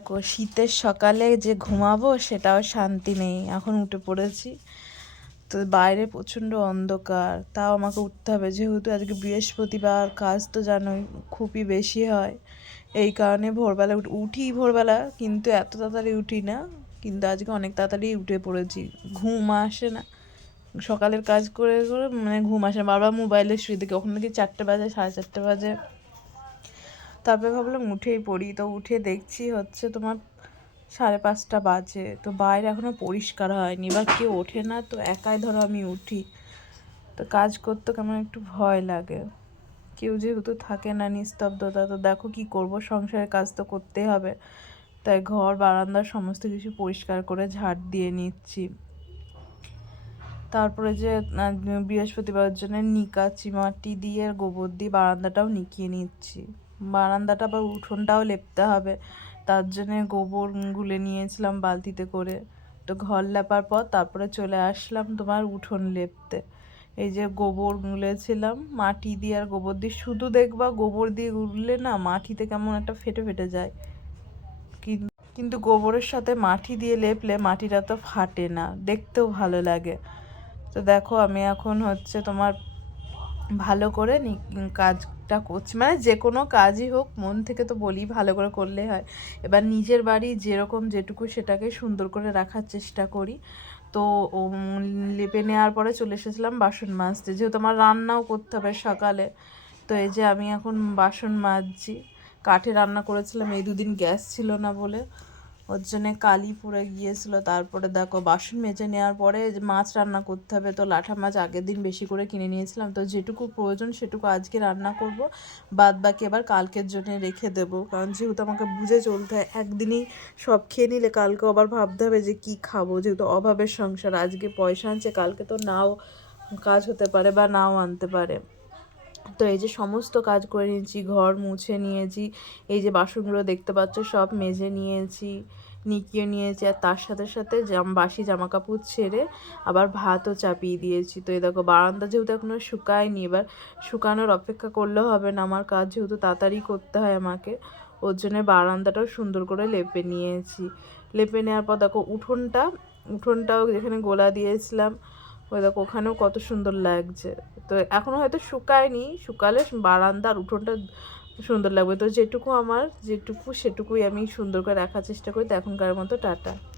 দেখো শীতের সকালে যে ঘুমাবো সেটাও শান্তি নেই, এখন উঠে পড়েছি। তো বাইরে প্রচণ্ড অন্ধকার, তাও আমাকে উঠতে হবে যেহেতু আজকে বৃহস্পতিবার, কাজ তো জানোই খুবই বেশি হয়। এই কারণে ভোরবেলা উঠি ভোরবেলা, কিন্তু এত তাড়াতাড়ি উঠি না। কিন্তু আজকে অনেক তাড়াতাড়ি উঠে পড়েছি, ঘুম আসে না। সকালের কাজ করে করে মানে ঘুম আসে না, বারবার মোবাইলে শুয়ে দেখি, কখন দেখি 4টে বাজে, 4:30 বাজে। তারপরে ভাবলাম উঠেই পড়ি, তো উঠে দেখছি হচ্ছে তোমার 5:30 বাজে। তো বাইরে এখনো পরিষ্কার হয়নি, এবার কেউ ওঠে না, তো একাই ধরো আমি উঠি। তো কাজ করতে কেমন একটু ভয় লাগে, কেউ যেহেতু থাকে না, নিস্তব্ধতা। তো দেখো কি করব, সংসারের কাজ তো করতেই হবে। তাই ঘর বারান্দার সমস্ত কিছু পরিষ্কার করে ঝাড় দিয়ে নিচ্ছি। তারপরে যে বৃহস্পতিবারের জন্য নিকাচি মাটি দিয়ে আর গোবর দিয়ে বারান্দাটাও নিকিয়ে নিচ্ছি। বারান্দাটা বা উঠোনটাও লেপতে হবে, তার জন্যে গোবর গুলে নিয়েছিলাম বালতিতে করে। তো ঘর লেপার পর তারপরে চলে আসলাম তোমার উঠোন লেপতে। এই যে গোবর গুলেছিলাম মাটি দিয়ে আর গোবর দিয়ে, শুধু দেখবা গোবর দিয়ে গুললে না মাটিতে কেমন একটা ফেটে ফেটে যায়, কিন্তু গোবরের সাথে মাটি দিয়ে লেপলে মাটিটা তো ফাটে না, দেখতেও ভালো লাগে। তো দেখো আমি এখন হচ্ছে তোমার ভালো করে কাজটা করছি, মানে যে কোনো কাজই হোক মন থেকে তো বলি ভালো করে করলে হয়। এবার নিজের বাড়ি যেরকম যেটুকু সেটাকে সুন্দর করে রাখার চেষ্টা করি। তো লেপে নেওয়ার পরে চলে এসেছিলাম বাসন মাজতে, যেহেতু আমার রান্নাও করতে হবে সকালে। তো এই যে আমি এখন বাসন মাজছি। কাঠে রান্না করেছিলাম, এই দুদিন গ্যাস ছিল না বলে, ওর জন্যে কালি পুড়ে গিয়েছিলো। তারপরে দেখো বাসন মেজে নেওয়ার পরে যে মাছ রান্না করতে হবে, তো লাঠা মাছ আগের দিন বেশি করে কিনে নিয়েছিলাম, তো যেটুকু প্রয়োজন সেটুকু আজকে রান্না করব, বাদ বাকি আবার কালকের জন্য রেখে দেবো। কারণ যেহেতু আমাকে বুঝে চলতে হয়, একদিনই সব খেয়ে নিলে কালকে আবার ভাবতে হবে যে কি খাবো, যেহেতু অভাবের সংসার। আজকে পয়সা আনছে, কালকে তো নাও কাজ হতে পারে বা নাও আনতে পারে। তো এই যে সমস্ত কাজ করে নিয়েছি, ঘর মুছে নিয়েছি, এই যে বাসনগুলো দেখতে পাচ্ছ সব মেজে নিয়েছি, নিকিয়ে নিয়েছি, আর তার সাথে সাথে বাসি জামা কাপড় ছেড়ে আবার ভাতও চাপিয়ে দিয়েছি। তো এই দেখো বারান্দা যেহেতু এখনো শুকায়নি, এবার শুকানোর অপেক্ষা করলেও হবে না, আমার কাজ যেহেতু তাড়াতাড়ি করতে হয় আমাকে, ওর জন্য বারান্দাটাও সুন্দর করে লেপে নিয়েছি। লেপে নেওয়ার পর দেখো উঠোনটাও যেখানে গোলা দিয়েছিলাম, ওই দেখো ওখানেও কত সুন্দর লাগছে। তো এখনো হয়তো শুকায়নি, শুকালে বারান্দা আর উঠোনটা সুন্দর লাগবে। তো যেটুকু আমার যেটুকু সেটুকুই আমি সুন্দর করে রাখার চেষ্টা করি। তো এখনকার মতো টাটা।